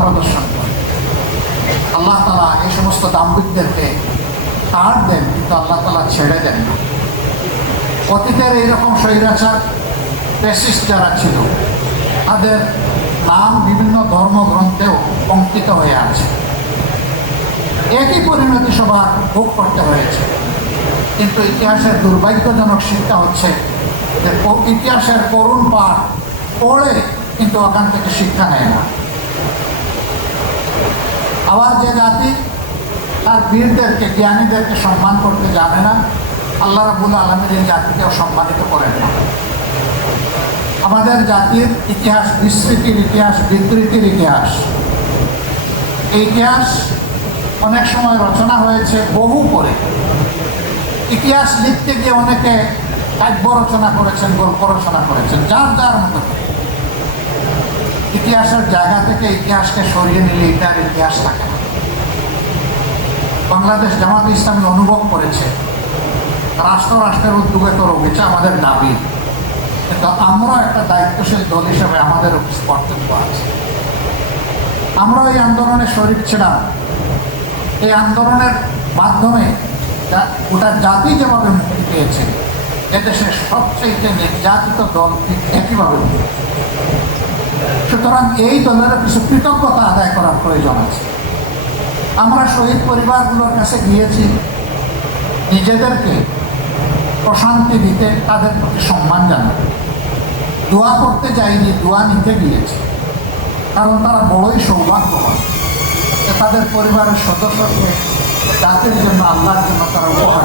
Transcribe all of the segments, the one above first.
প্রদর্শন করে। আল্লাহ তালা এই সমস্ত দাম্ভিকদেরকে কার্ড দেন, কিন্তু আল্লাহ তালা ছেড়ে দেন না। অতীতের এইরকম স্বৈরাচার পেসিস্ট যারা ছিল, তাদের নাম বিভিন্ন ধর্মগ্রন্থেও অঙ্কিত হয়ে আছে। একই পরিণতি সবার ভোগ করতে হয়েছে। কিন্তু ইতিহাসের দুর্ভাগ্যজনক শিক্ষা হচ্ছে যে ইতিহাসের করুণ পাঠ পড়ে কিন্তু ওখান থেকে শিক্ষা নেয় না। আবার যে জাতি, তার বীরদেরকে জ্ঞানীদেরকে সম্মান করতে জানে না। আল্লাহ রাবুল আলমীর এই জাতিকেও সম্মানিত করেন না। আমাদের জাতির ইতিহাস বিস্মৃতির ইতিহাস, বিকৃতির ইতিহাস। এই ইতিহাস অনেক সময় রচনা হয়েছে বহু করে। ইতিহাস লিখতে গিয়ে অনেকে কাব্য রচনা করেছেন, গল্প রচনা করেছেন, যার যার মতো। ইতিহাসের জায়গা থেকে ইতিহাসকে সরিয়ে নিলে এটার ইতিহাস থাকে বাংলাদেশ জামাত ইসলামী অনুভব করেছে, রাষ্ট্র রাষ্ট্রের উদ্যোগে তো রয়েছে আমাদের দাবি। কিন্তু আমরা একটা দায়িত্বশীল দল হিসেবে আমাদের কর্তব্য আছে। আমরা এই আন্দোলনে শরিক ছিলাম। এই আন্দোলনের মাধ্যমে ওটা জাতি যেভাবে মুক্তি পেয়েছে, এদেশের সবচেয়ে নির্যাতিত দল ঠিক একইভাবে মুক্তি পেয়েছে। সুতরাং এই দলের কিছু কৃতজ্ঞতা আদায় করার প্রয়োজন আছে। আমরা শহীদ পরিবারগুলোর কাছে গিয়েছি। নিজেদেরকে প্রশান্তি দিতে তাদের প্রতি সম্মান জানাতে। দোয়া করতে যাইনি, দোয়া নিতে গিয়েছি। কারণ তারা বড়ই সৌভাগ্যবান যে তাদের পরিবারের সদস্যকে জাতির জন্য আল্লাহর জন্য তারা উপহার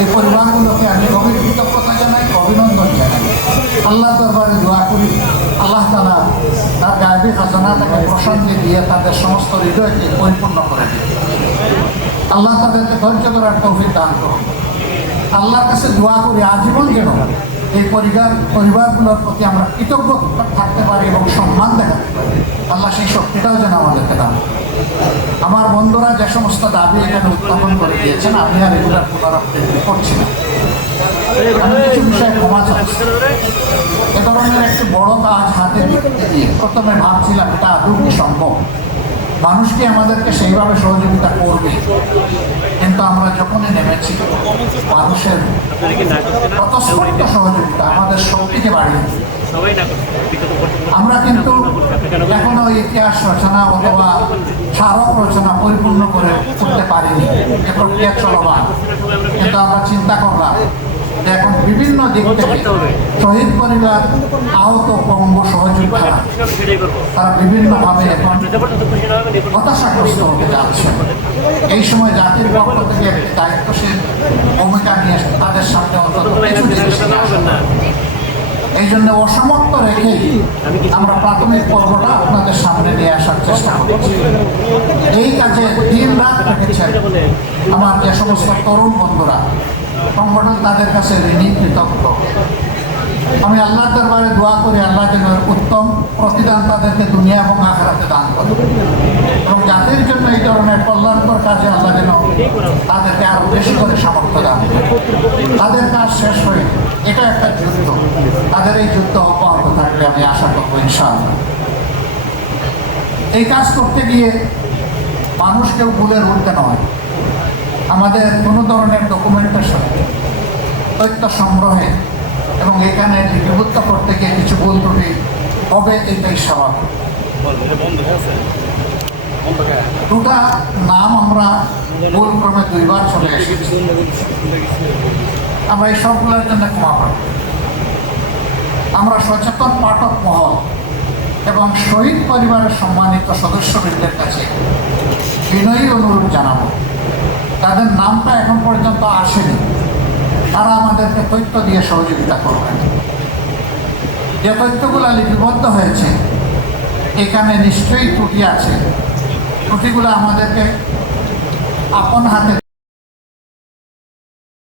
এই পরিবারগুলোকে আমি গভীর কৃতজ্ঞতা জানাই, অভিনন্দন জানাই। আল্লাহ দরবারে দোয়া করি আল্লাহ তালা তার খাজানা তাকে প্রশান্তি দিয়ে তাদের সমস্ত হৃদয়কে পরিপূর্ণ করে দিন আল্লাহ তাদেরকে ধৈর্য করার তৌফিক দান করুন। আল্লাহর কাছে দোয়া করি, আজীবন যেন এই পরিবার পরিবারগুলোর প্রতি আমরা কৃতজ্ঞ থাকতে পারি এবং সম্মান দেখাতে পারি। আল্লাহ সেই শক্তিটাও যেন আমাদেরকে দান। আমার বন্ধুরা যে সমস্ত দাবি এখানে উত্থাপন করে দিয়েছেন, আমি আর এগুলোর পুনরাবৃত্তি করছি না। আমি কিছু বিষয়ে ক্ষমা চাচ্ছি। ধরনের একটি বড় কাজ হাতে প্রথমে ভাবছিলাম এটা আদৌ সম্ভব? মানুষ কি আমাদেরকে সেইভাবে সহযোগিতা করবে। কিন্তু আমরা যখনই নেমেছি, মানুষের প্রতস্ফূর্ত সহযোগিতা আমাদের শক্তিকে বাড়িয়ে আমরা কিন্তু এখনও ইতিহাস রচনা অথবা স্মারক রচনা পরিপূর্ণ করে করতে পারিনি। এ প্রক্রিয়া চলমান। কিন্তু আমরা চিন্তা করলাম এখন বিভিন্ন দিক থেকে শহীদ পরিবার আহত পঙ্গ সহযোগিতা তারা বিভিন্নভাবে এখন হতাশাগ্রস্ত হতে যাচ্ছে এই সময় জাতির পক্ষ থেকে একটি দায়িত্বশীল ভূমিকা নিয়ে তাদের সামনে অন্তত কিছু জিনিস এই জন্য অসমর্থ রেখে আমরা প্রাথমিক পর্বটা আপনাদের সামনে নিয়ে আসার চেষ্টা করছি এই কাজে দিন রাত রেখেছেন আমার যে সমস্ত তরুণ বন্ধুরা সংগঠন তাদের কাছে ঋণী কৃতজ্ঞ। আমি আল্লাহর দরবারে দোয়া করি, আল্লাহ যেন উত্তম প্রতিদান তাদেরকে দুনিয়া এবং আখরাতে দান করে। এবং জাতির জন্য এই ধরনের কল্যাণকর কাজে আল্লাহ যেন তাদেরকে আরও বেশি করে সামর্থ্য দান তাদের কাজ শেষ হয়ে, এটা একটা যুদ্ধ। তাদের এই যুদ্ধ অব্যাহত থাকবে আমি আশা করব ইনশাআল্লাহ। এই কাজ করতে গিয়ে মানুষ কেউ ভুলের উঠতে নয়। আমাদের কোনো ধরনের ডকুমেন্টেশন তথ্য সংগ্রহে এবং এখানে লিপিবদ্ধ করতে গিয়ে কিছু ভুল ত্রুটি হবে এটাই স্বাভাবিক। দুটা নাম আমরা ভুল ক্রমে দুইবার চলে এসেছি। আমরা এই সবগুলোর জন্য ক্ষমা পাবো আমরা সচেতন পাঠক মহল এবং শহীদ পরিবারের সম্মানিত সদস্যবৃন্দের কাছে বিনয়ী অনুরোধ জানাব। তাদের নামটা এখন পর্যন্ত আসেনি। তারা আমাদেরকে তথ্য দিয়ে সহযোগিতা করবেন যে তথ্যগুলো লিপিবদ্ধ হয়েছে, এখানে নিশ্চয়ই ত্রুটি আছে। ত্রুটিগুলো আমাদেরকে আপন হাতে